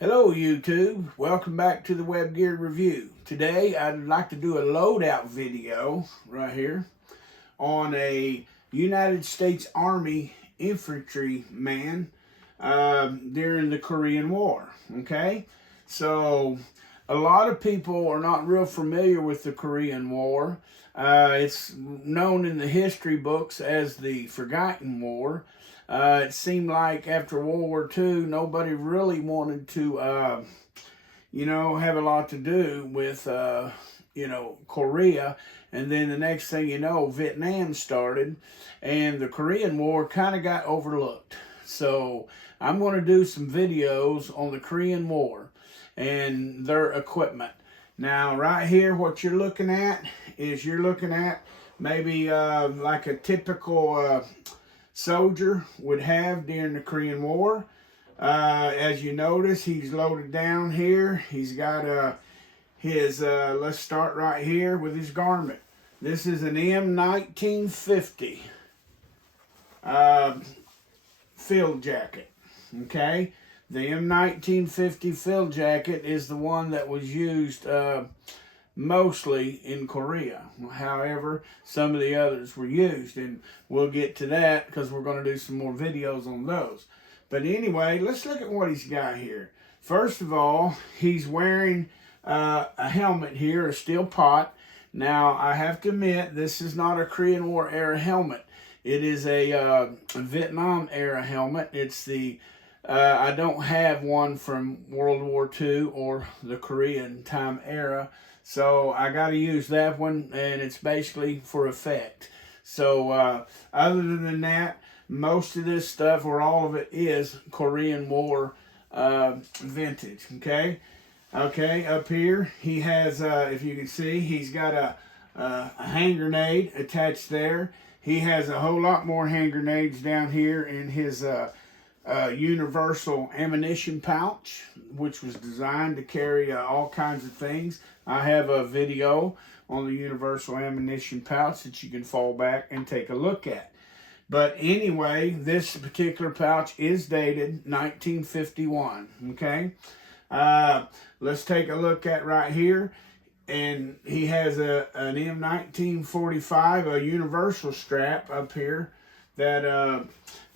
Hello YouTube, welcome back to the Web Gear Review. Today I'd like to do a loadout video right here on a United States Army infantry man during the Korean War. Okay, so a lot of people are not real familiar with the Korean War. It's known in the history books as the Forgotten War. It seemed like after World War II, nobody really wanted to, have a lot to do with, Korea. And then the next thing you know, Vietnam started, and the Korean War kind of got overlooked. So I'm going to do some videos on the Korean War and their equipment. Now, right here, what you're looking at is maybe like a typical soldier would have during the Korean War. As you notice, he's loaded down here. He's got let's start right here with his garment. This is an M1950 field jacket. Okay, the M1950 field jacket is the one that was used mostly in Korea. However, some of the others were used, and we'll get to that because we're going to do some more videos on those. But anyway, let's look at what he's got here. First of all, he's wearing a helmet here, a steel pot. Now, I have to admit, this is not a Korean War era helmet. It is a Vietnam era helmet. It's the I don't have one from World War II or the Korean time era. So I got to use that one, and it's basically for effect. So other than that, most of this stuff, or all of it, is Korean War vintage. Okay, up here he has, if you can see, he's got a hand grenade attached there. He has a whole lot more hand grenades down here in his universal ammunition pouch, which was designed to carry all kinds of things. I have a video on the universal ammunition pouch that you can fall back and take a look at. But anyway, this particular pouch is dated 1951. Okay, let's take a look at right here. And he has an M1945, a universal strap up here that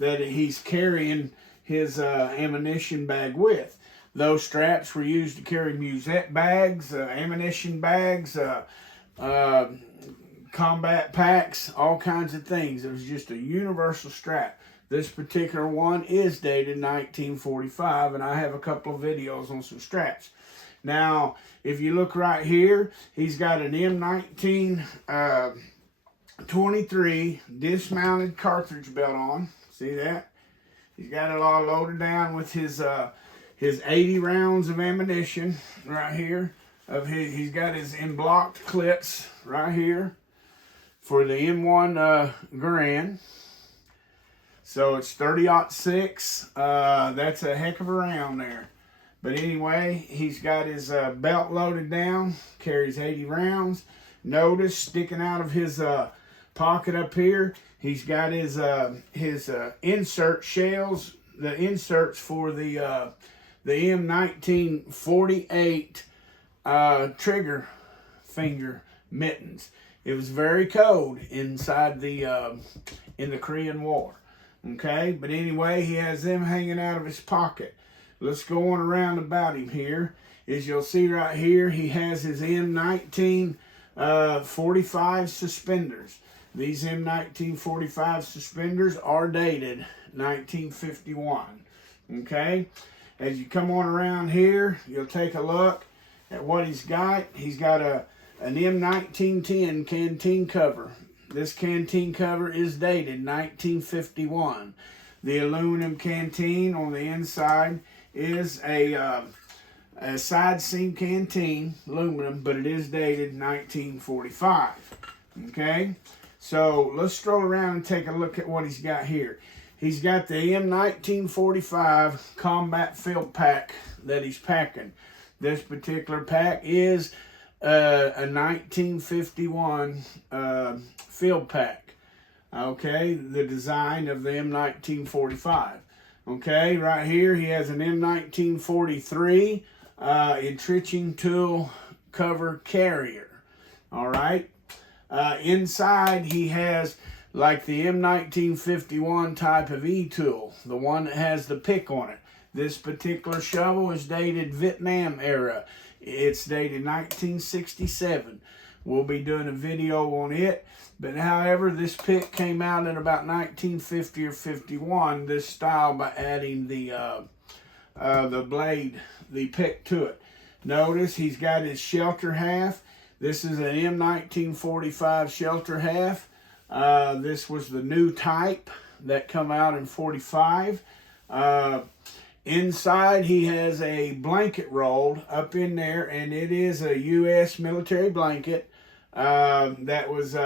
he's carrying his ammunition bag with. Those straps were used to carry musette bags, ammunition bags, combat packs, all kinds of things. It was just a universal strap. This particular one is dated 1945, and I have a couple of videos on some straps. Now, if you look right here, he's got an M1923 dismounted cartridge belt on. See that? He's got it all loaded down with his 80 rounds of ammunition right here. He's got his emblocked clips right here for the M1 Garand. So it's 30-06. That's a heck of a round there. But anyway, he's got his belt loaded down, carries 80 rounds. Notice sticking out of his pocket up here, he's got his insert shells, the inserts for the M1948 trigger finger mittens. It was very cold inside in the Korean War. Okay, but anyway, he has them hanging out of his pocket. Let's go on around about him here. As you'll see right here, he has his M1945 suspenders. These M1945 suspenders are dated 1951. Okay, as you come on around here, you'll take a look at what he's got. He's got an M1910 canteen cover. This canteen cover is dated 1951. The aluminum canteen on the inside is a side seam canteen, aluminum, but it is dated 1945. Okay, so let's stroll around and take a look at what he's got here. He's got the M1945 combat field pack that he's packing. This particular pack is a 1951 field pack. Okay, the design of the M1945. Okay, right here he has an M1943 entrenching tool cover carrier. All right. Inside he has like the M1951 type of E-tool, the one that has the pick on it. This particular shovel is dated Vietnam era. It's dated 1967. We'll be doing a video on it. But however, this pick came out in about 1950 or 51, this style, by adding the blade, the pick to it. Notice he's got his shelter half. This is an M1945 shelter half. This was the new type that come out in 45. Inside he has a blanket rolled up in there, and it is a U.S. military blanket that was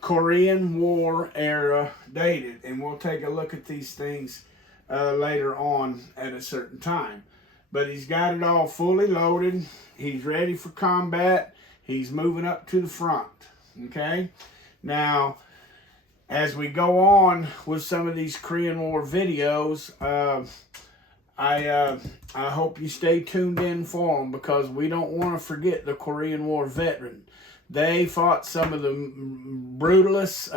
Korean War era dated. And we'll take a look at these things later on at a certain time. But he's got it all fully loaded. He's ready for combat. He's moving up to the front. Okay? Now, as we go on with some of these Korean War videos, I hope you stay tuned in for them, because we don't want to forget the Korean War veteran. They fought some of the brutalest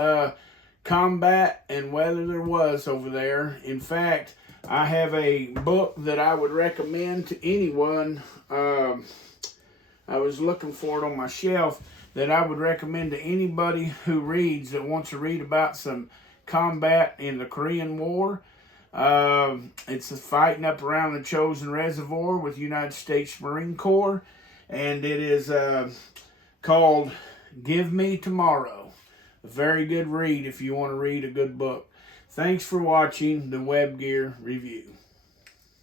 combat and weather there was over there. In fact, I have a book that I would recommend to anyone. I was looking for it on my shelf, that I would recommend to anybody who reads, that wants to read about some combat in the Korean War. It's fighting up around the Chosin Reservoir with United States Marine Corps, and it is called Give Me Tomorrow. A very good read if you want to read a good book. Thanks for watching the Web Gear Review.